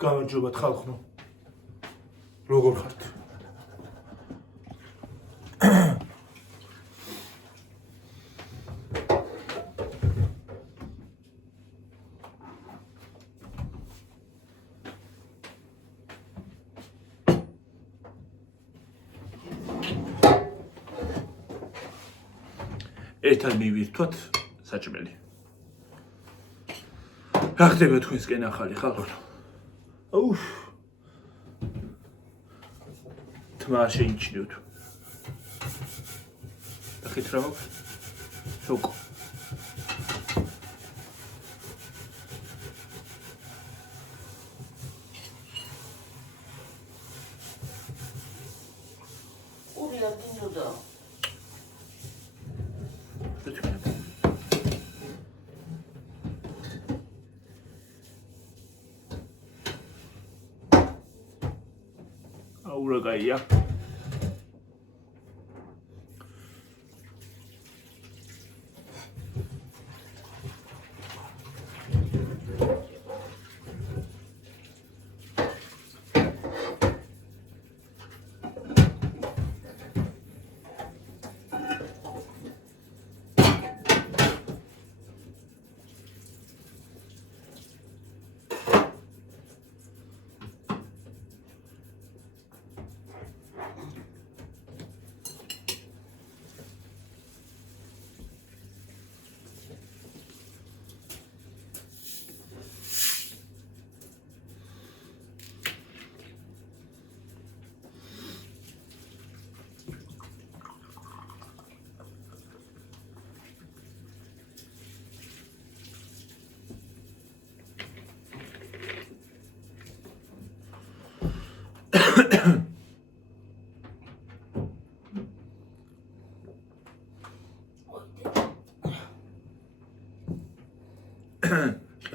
გამარჯობათ ხალხო. როგორ ხართ? ერთად მივირთვათ საჭმელი. რა ხდება თქვენსკენ ახალი ხალხო? აუჰ. თმა შეიჩნიოთ. ახეთ რა მაქვს? სოკო. ურია დინოდა. Auragaia.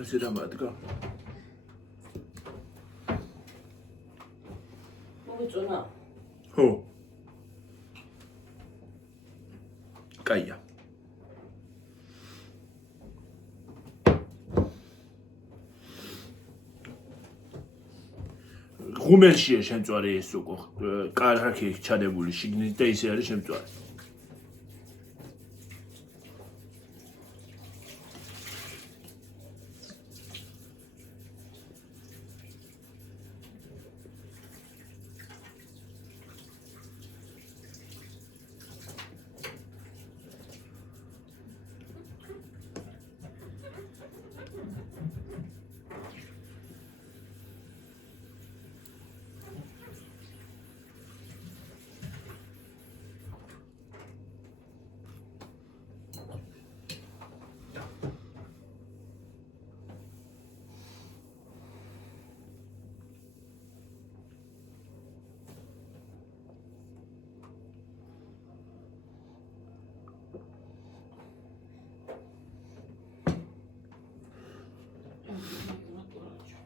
ასე დამადგა. მოგიწონა? ხო. კაია. ღუმელშია შემწვარი ეს უკო. კარაქი ჩადებული შიგნით და ისე არის შემწვარი.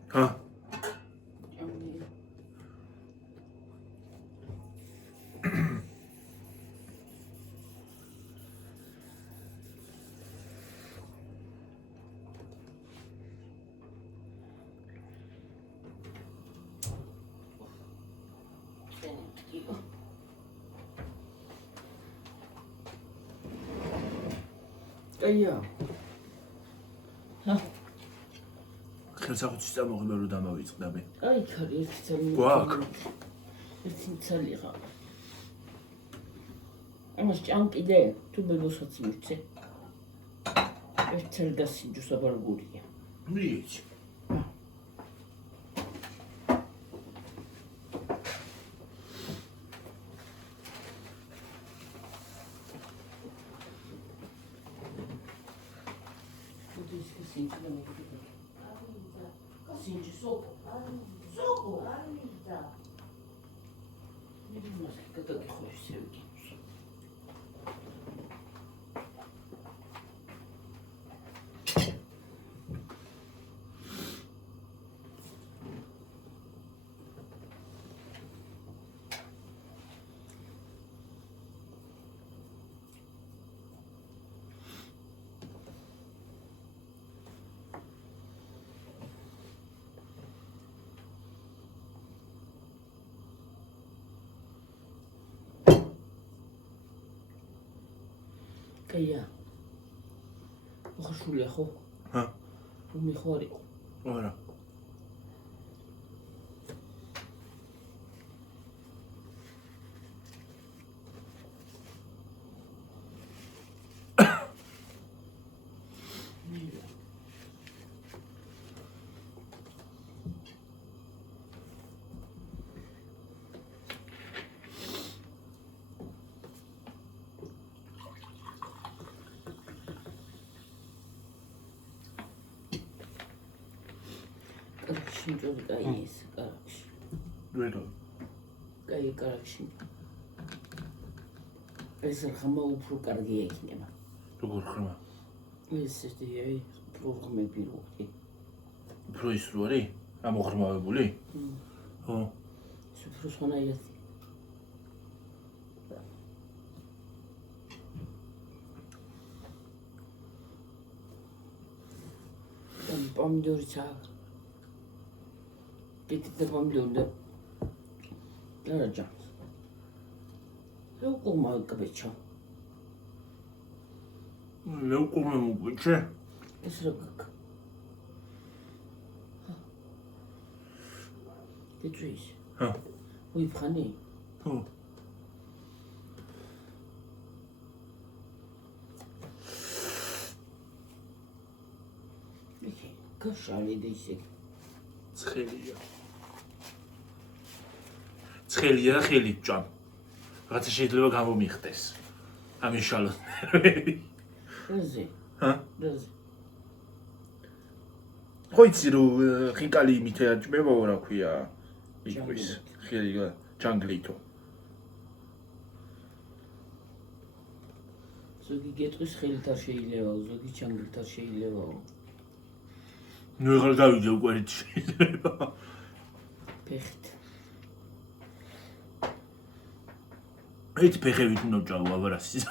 ჰა? კაია. ჰა? ხელსაყრელს წამოღიმე რომ დამავიწყდები. აი, ხარ ერთი წელი. გვაქვს. ერთი წელი ხარ. ამას ჭამკიდე თუ მელოსაც მივცე. ერთ წელი გასინჯო საბარგულია. მიცი. კაია. ხოშულია ხო? ჰა. უმიხარიყო. არა. შინჯორი კაი ის კარაქში. ვეღა. კაი კარაქში. ეს ხმა უფრო კარგი იქნება. როგორ ხმა? ეს ისეთი უფრო ღმები როხი. უფრო ის რო არის? ამოღრმავებული? ხო. ეს უფრო სხვანაირად. პომიდორიც აქვს. Gittikte pomidorda arayacağım. Yok olmalı kabeça. Yok olmalı kabeça. Esra bak. Getiririz. Ha. Uyup hani. Hı. Peki. Kaç ailedeysek. ცხელია. ცხელია და ხელით ჭამ. რაღაცა შეიძლება გამომიხდეს. ამიშალოთ. რაზე? ჰა? რაზე? ხო იცი რომ ხინკალი იმით აჭმება რა ქვია? იკვის. ხელი ჯანგლითო. ზოგი გეტყვის ხელით არ შეიძლება, ზოგი ჯანგლით არ შეიძლება. ნუ ეხლა გავიდე უკვე ერთ შეიძლება. ფეხით. ეს ფეხებით უნდა ჭავო აბარასის.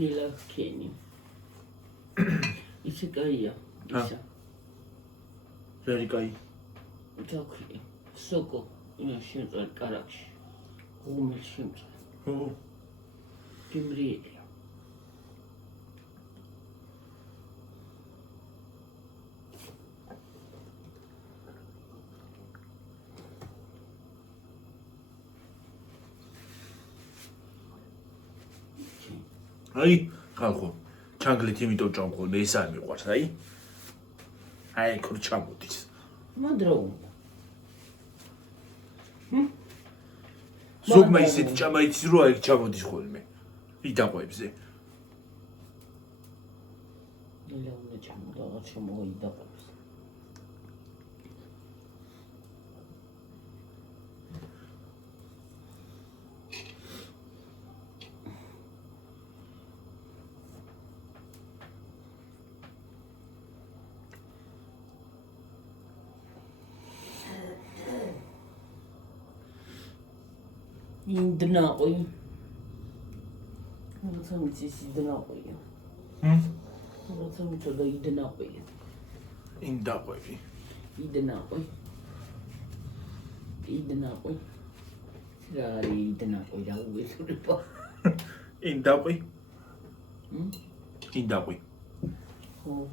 Nila Kenny. Ise kaya. Isa. Very kay. Takri. Soko. Ina shimtsal karakshi. Gumel shimtsal. ხო. Kimrieli. აი, ხალხო, ჩანგლით იმიტომ ჭამ ხოლმე ეს არ მიყვარს, აი. აი, ქორ ჩამოდის. Madrounda. ზოგმა ისეთი ჭამა იცის რომ აი ჩამოდის ხოლმე. იდაყვებზე. Nila una chamo da chamo idaqos. Indnaoy. Rotamits is indnaoy. Rotamits da indnaoy. ინდაყვები. Indnaoy. Indnaoy. Rari indnaoy da uvesulpa. ინდაყვი. ინდაყვი. Ho.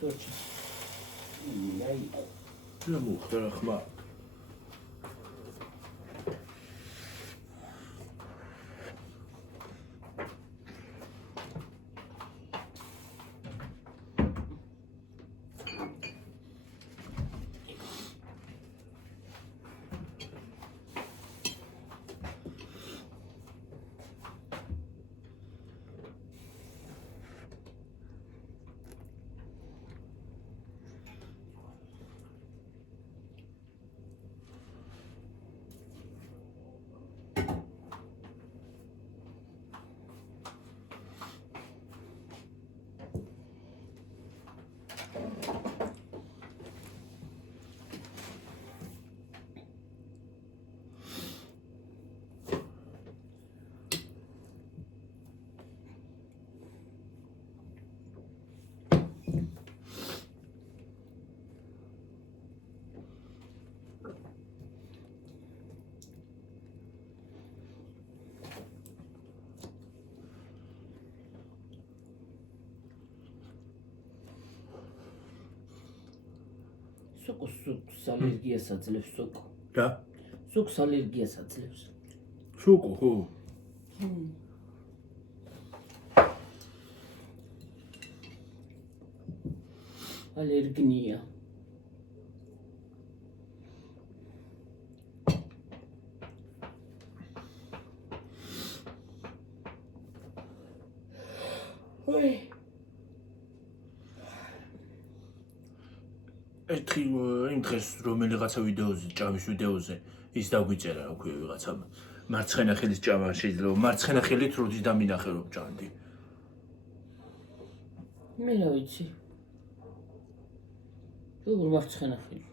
Точно. Яй. რა მოხდა რა ხმა? სუკს ალერგიას აძლევს სუკ. რა? სუკს ალერგიას აძლევს. სუკო, ხო. ალერგია. ой ეთქი იმ დღეს რომელიღაცა ვიდეოზე, ჭამის ვიდეოზე ის დაგვიწერა რა ქვია ვიღაცამ. მარცხენა ხელის ჭამა შეიძლება მარცხენა ხელით როდის დამინახე რომ ჭამდი. მე რა ვიცი. როგორ მარცხენა ხელი?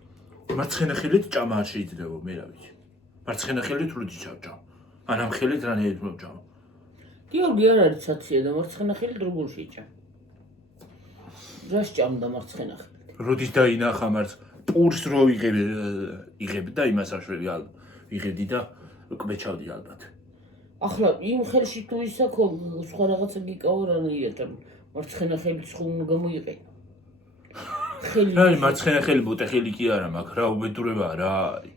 მარცხენა ხელით ჭამა არ შეიძლება მე რა ვიცი. მარცხენა ხელით როდის ჩავჭამ? ან ამ ხელით რანაირად მოვჭამ? გიორგი არ არის ცაცია და მარცხენა ხელით როგორ შეჭა? რა სჭამდა მარცხენა ხელით? როდის დაინახა პურს რო იღებ და იმას აშვები იღებდი და კვეჩავდი ალბათ. ახლა იმ ხელში თუ ის აქვს სხვა რაღაცა გიკავა რანაირად მარცხენა ხელით ხომ უნდა გამოიყენო. ხელი რა არის მარცხენა ხელი ბოტეხელი კი არა მაგ რა უბედურება რა არის.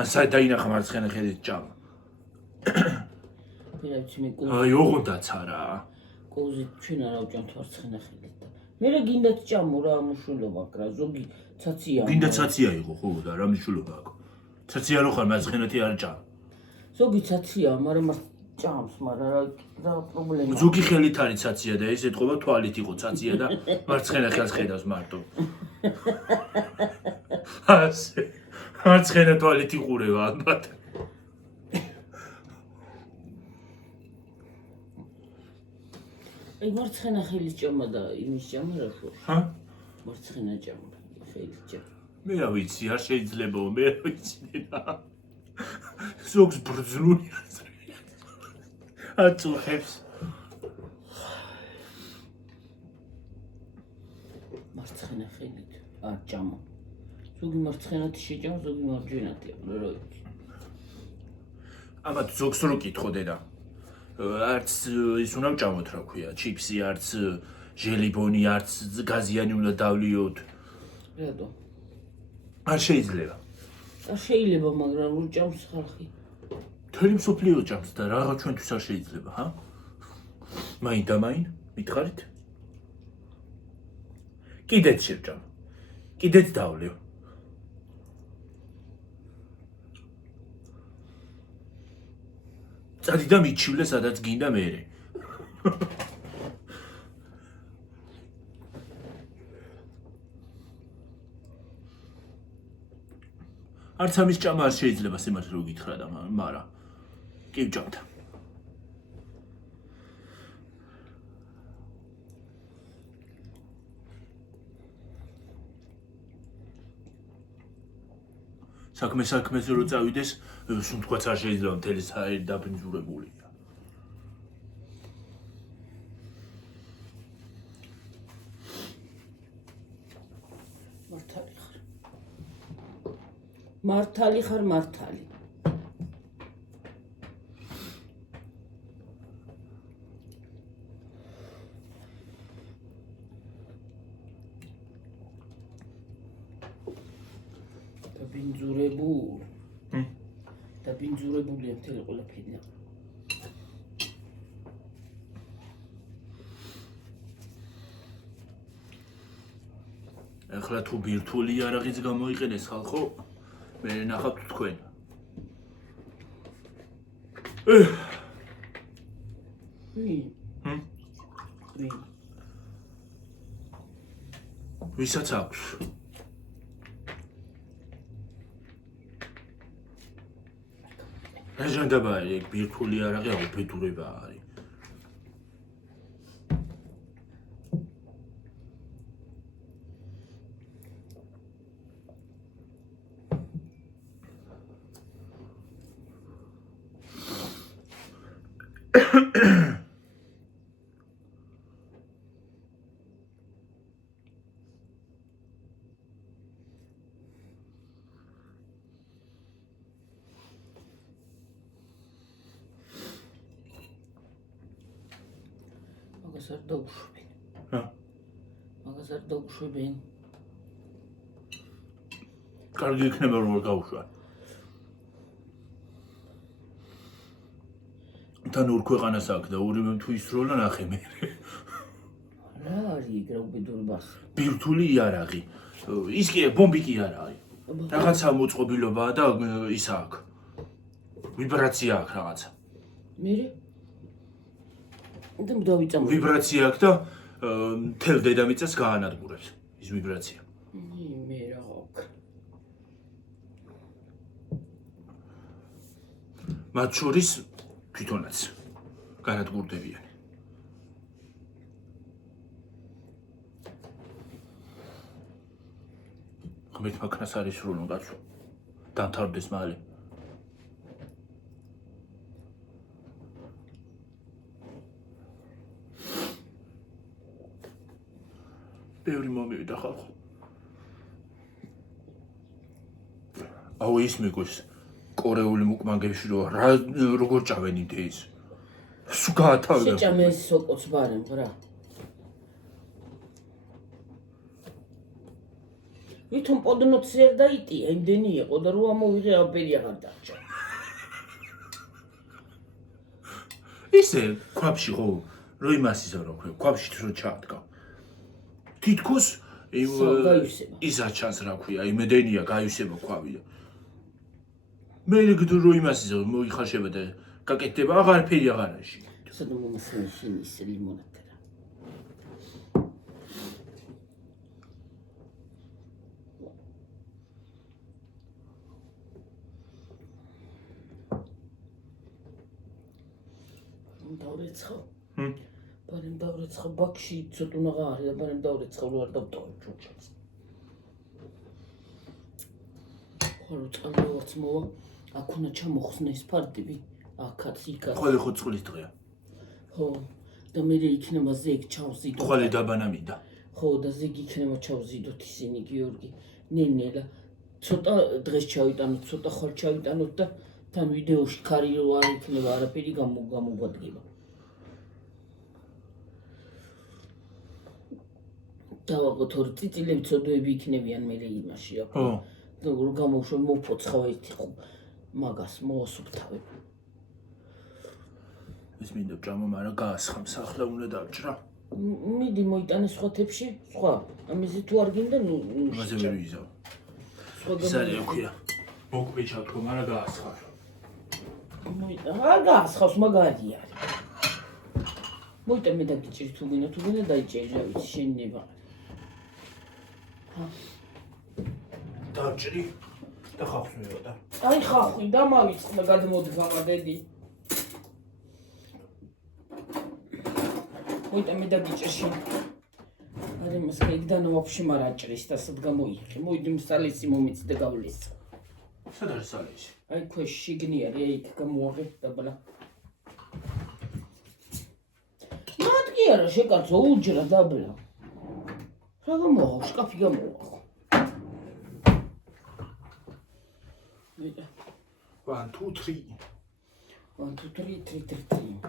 ან საერთოდ დაინახა მარცხენა ხელით ჭამა. მე რა ვიცი მე აი ოღონდაც არა. კოზი ჩვენ არა ვჭამთ მარცხენა ხელით და მე რა გინდათ ჭამო რა ამუშულობა კრა ზოგი ცაცია. გინდა ცაცია იყო ხო და რა მნიშვნელობა აქვს? ცაცია რო ხარ მარცხენათი არ ჭამ. ზოგი ცაცია, მაგრამ ჭამს, მაგრამ რა პრობლემაა. ზოგი ხელით არის ცაცია და ეს ეთყობა თვალით იყო ცაცია და მარცხენა ხელს ხედავს მარტო. ასე. მარცხენა თვალით იყურება ალბათ. აი მარცხენა ხელის ჭამა და იმის ჭამა რა ხო? ჰა? მარცხენა ჭამა, ხელის ჭამა. მე რა ვიცი, არ შეიძლება, მე რა ვიცი რა. ზოგს ბრძნული აწუხებს. მარცხენა ხელით არ ჭამა. ზოგი მარცხენათი შეჭამს, ზოგი მარჯვენათი, რა ვიცი. ამათ ზოგს რო კითხოდე და არც ის უნდა ვჭამოთ რა ქვია, ჩიპსი, არც ჟელიბონი, არც გაზიანი უნდა დავლიოთ. რატო? არ შეიძლება. არ შეიძლება, მაგრამ რო ჭამს ხალხი. მთელი მსოფლიო ჭამს და რაღაც ჩვენთვის არ შეიძლება, ჰა? მაინ და მაინ, მითხარით? კიდეც შევჭამ. კიდეც დავლიო. წადი და მიჩივლე, სადაც გინდა მერე. არც ამის ჭამა არ შეიძლება სიმართლე რო გითხრა და მაგრამ კი ვჭამდა. საქმეზე რო წავიდეს, სუნთქვაც არ შეიძლება მთელი საერი დაბინძურებულია. მართალი ხარ მართალი. დაბინძურებულია მთელი ყველაფერი. ახლა თუ ბირთვული იარაღიც გამოიყენეს ხალხო, მე ნახავთ თქვენ. ვისაც აქვს? აჟანდაბა ეგ ბირთვული იარაღი უბედურება არის. მაგას არ დაუშვებენ. რა? მაგას არ დაუშვებენ. კარგი იქნება რომ გავუშვან. თან ორ ქვეყანას აქვს და ორივე თუ ისროლა ნახე მე. რა არის იქ რა უბედურებას? ბირთვული იარაღი. ის კი ბომბი კი არა არის. რაღაცა მოწყობილობაა და ის აქვს. ვიბრაცია აქვს რაღაცა. მერე? და დავიწამო. ვიბრაცია აქვს და მთელ დედამიწას გაანადგურებს ის ვიბრაცია. მე რა აქვს? მათ შორის თვითონაც განადგურდებიან. ღმერთ მაქნას არის სრულო კაცო. დამთავრდეს მალე. ბევრი მომივიდა ხალხო. აუ ის მიგვეს კორეული მუკმანგებში როგორ ჭავენ იდეის. სულ გაათავდა. შეჭამე ეს სოკოც ბარემ რა. ვითომ პოდნოც ვერ დაიტია, იმდენი იყო და რო ამოვიღე აბერი აღარ დარჩა. ისე ქვაბში ხო რო იმას ისა რო ქვია, ქვაბში რო ჩაადგა. თითქოს ისა ჩანს რა ქვია, იმედენია გაივსება ქვაბი და მე რო იმას ისა მოიხარშება და გაკეთდება აღარაფერი აღარ არის. სადაც მომასწრე ის ლიმონადა. დავრეცხო. ბარემ დავრეცხო ბაქში ცოტუნაღა არის და ბარემ დავრეცხო რო არ დავტოვე ჩუჩას. ხოლო წალვარც მოვა, აქ უნდა ჩამოხსნეს ფარდები, აქაც იქაც. ხოლე ხო წყლის დღეა. ხო, და მე იქნება ზეგ ჩავზიდო. ხოლე დაბანამიდა. ხო, და ზეგ იქნება ჩავზიდოთ ისინი გიორგი, ნენელა. ცოტა დღეს ჩავიტანოთ, ცოტა ხალ ჩავიტანოთ და თან ვიდეოში ქარი რო არ იქნება არაფერი გამოგვადგება. დავაღოთ ორი წიწილები ცოდვები იქნებიან მე იმაში აქ. ხო. და რო გამოვშვა მოფოცხავ ერთი ხო მაგას მოასუფთავებ. ეს მინდა ჭამო, მაგრამ გაასხამ სახლა უნდა დავჭრა. მიდი მოიტანე სხვა თებში, სხვა. ამაზე თუ არ გინდა ნუ ამაზე ვერ ვიზავ. ის არის აქვია. მოკვეჩა თქო, მაგრამ გაასხარ. არ გაასხავს მაგარი არის. მოიტანე და გიჭირი თუ გინდა დაიჭერი რა ვიცი შენება. დავჭრი და ხახს მივოდა. აი ხახვი დამავიწყდა გადმოდგამა დედი. მოიტანე და გიჭერში. არა მას კიდანო ვაფშე მარაჭრის და სად გამოიხე. მოიდი მსალისი მომიცი და გავლის. სად არის სალისი? აი ქვეშ შიგნი არის, აი იქ გამოაღე დაბლა. მათ კი არა შეკაცო უჯრა დაბლა. რა გამოაღო, შკაფი გამოაღო. 1 2 3 1 2 3 3 3 3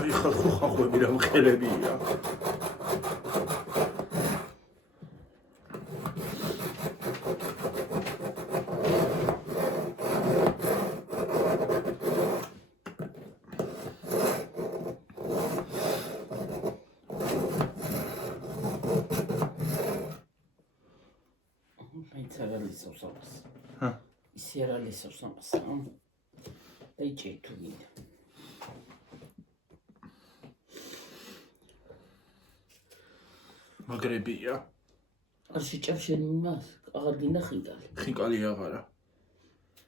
აი ხახვები რა მხელებია. არალისავს ამას. ისე არალისავს ამას. დაიჭერი თუ გინდა. მაგრებია. არ შეჭარ შენ იმას? აღარ გინდა ხინკალი. ხინკალი აღარა.